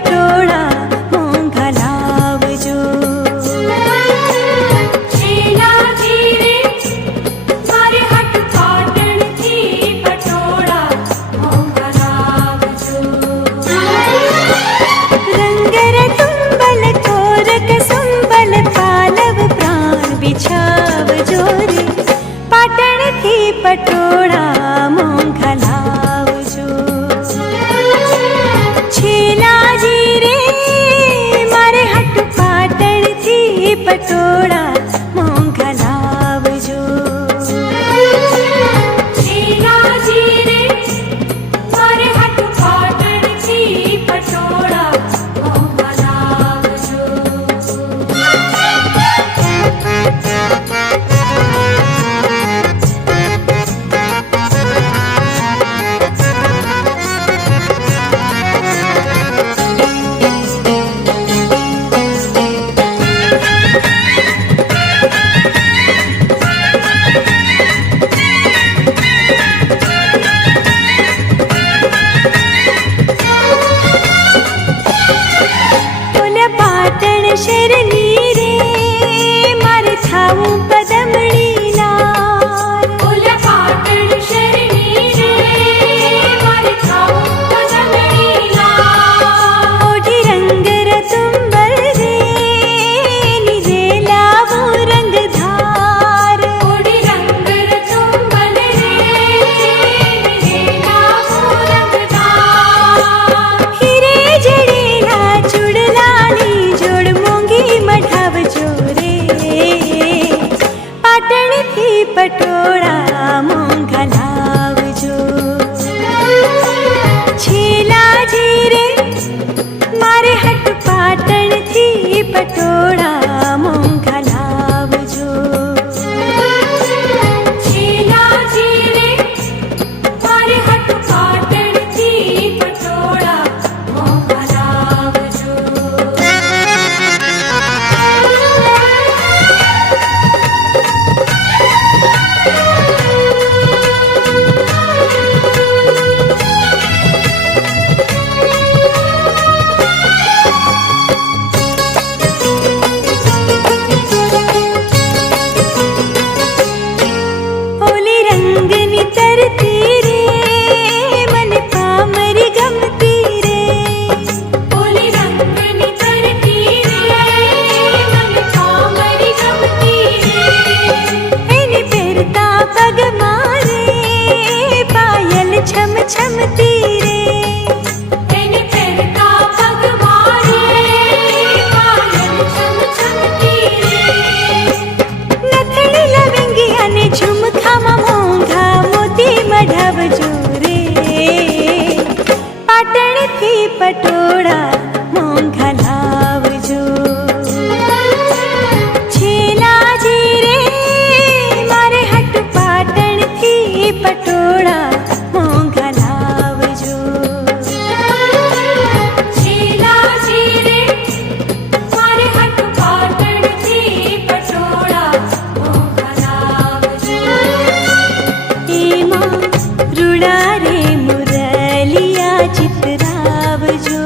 पटोळा मोंघा लावजो। छेलाजी रे मारे हट पाटणथी पटोळा मोंघा लावजो। रंगर तुंबल कोरक सुंबल पालव प्राण बिछावजो रे पाटणथी पटोळा मोंघा लावजो। छेलाजी रे मारे हट पाटणथी पटोळा मोंघा लावजो। छेलाजी रे मारे हट पाटणथी पटोळा मोंघा लावजो। ओल्या पाटण शरणी रे मारे थाऊं पदमणी लाल। ओल्या पाटण शरणी रे मारे थाऊं पदमणी लाल। ओढी रंगर तुंबल रे निजे लावू रंगधार। ओढी रंगर तुंबल रे निजे लावू रंगधार। हिरे जडेला चुडलानी जोड मोंगी मढावजो रे पाटणथी पटोळा मोंघा लावजो। छेलाजी रे मारे हट पाटणथी पटोळा मोंघा लावजो। छेलाजी रे मारे हट पाटणथी पटोळा मोंघा लावजो। ओली रंगनी तरती रे मन पामरी गमती रे। ओली रंगनी तरती रे मन पामरी गमती रे। एनी पेरता पग मारे पायल छम छमती रे। एनी पेरता पग मारे पायल छम छमती रे। नथड़ी लविंगिया ने झुमखामा मोंघा मोती मढावजो रे पाटणथी पटोळा मोंघा लावजो। छेलाजी रे मारे हट पाटणथी पटोळा मोंघा लावजो। छेलाजी रे मारे हट पाटणथी पटोळा मोंघा लावजो। एमा रुडा रे मुरलिया चितरावजो।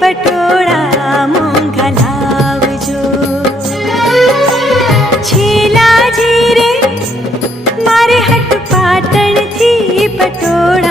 પટોળા મોંઘા લાવજો. છેલાજી રે મારે હટ પાટણથી પટોળા